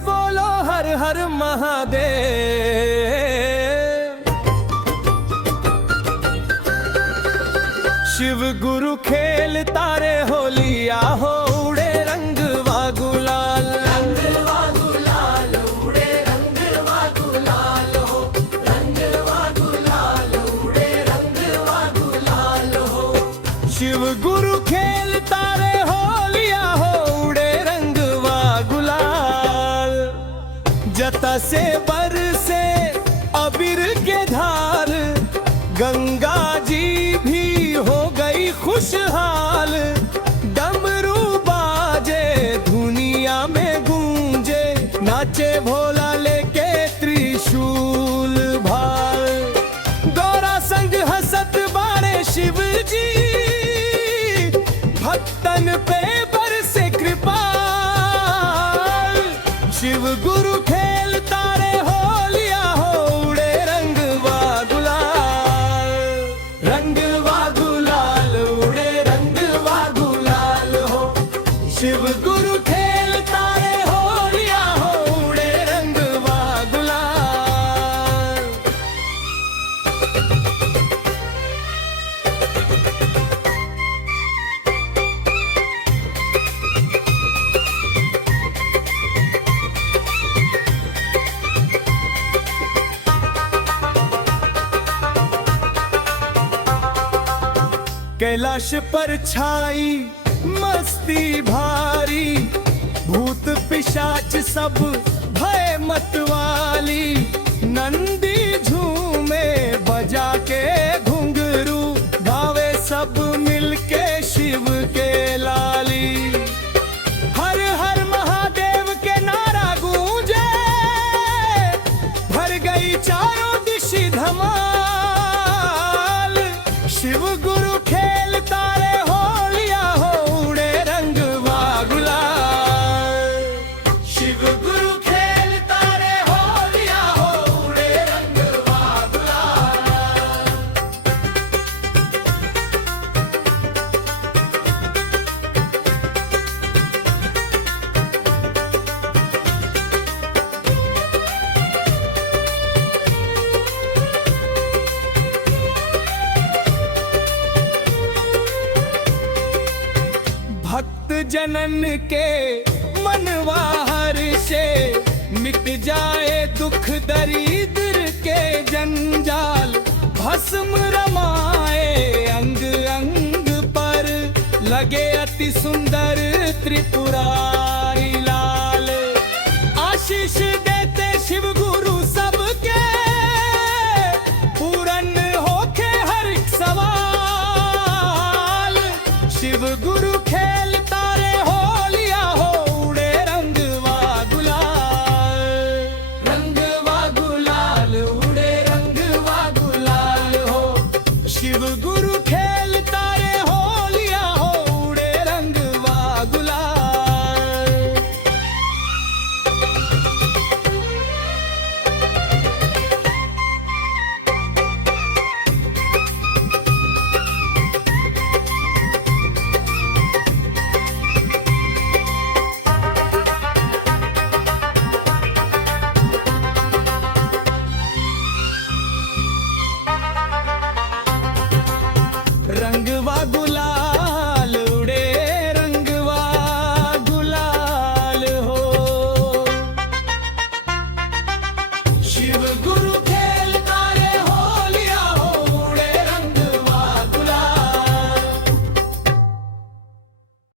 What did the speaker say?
बोलो हर हर महादेव। शिव गुरु खेल तारे होलिया हो उड़े रंग वा गुलाल, रंग वा गुलाल उड़े रंग वा गुलाल हो, रंग वा गुलाल उड़े रंग वा गुलाल हो। शिव गुरु खेल तारे होलिया हो उड़े रंग वा गुलाल। जता से बरसे अबीर के धार, गंगा जी भी हो गई खुशहाल। डमरू बाजे दुनिया में गूंजे, नाचे भोला लेके त्रिशूल भाल। गौरा संग हसत बारे शिव जी, भक्तन पे बरसे कृपा। शिव गुरु खेल तारे होलिया हो उड़े रंग वा गुलाल, रंग वा गुलाल उड़े रंग वा गुलाल हो। शिव गुरु खेल तारे होलिया हो उड़े रंग वा गुलाल। कैलाश पर छाई मस्ती भारी, भूत पिशाच सब भय मतवाली। नंदी झूमे बजा के घुंघरू, गावे सब मिलके शिव के लाली। हर हर महादेव के नारा गूंजे, भर गई चारों दिशा धमाल। शिव गुरु खेल तारे होलिया हो उड़े रंग वा गुलाल। शिव गुरु खेल तारे होलिया हो उड़े रंग वा गुलाल। भक्त जनन के मनवा हर से, मिट जाए दुख दरिद्र के जंजाल। भस्म रमाए अंग अंग पर, लगे अति सुंदर त्रिपुरारी लाल। आशीष देते शिव गुरु सबके, पूरन होके हर एक सवाल। शिव गुरु खेल तारे होलिया हो उड़े रंग वा गुलाल, रंग वा गुलाल उड़े रंग वा गुलाल हो। शिव गुरु खेल तारे होलिया हो उड़े रंग वा गुलाल। रंग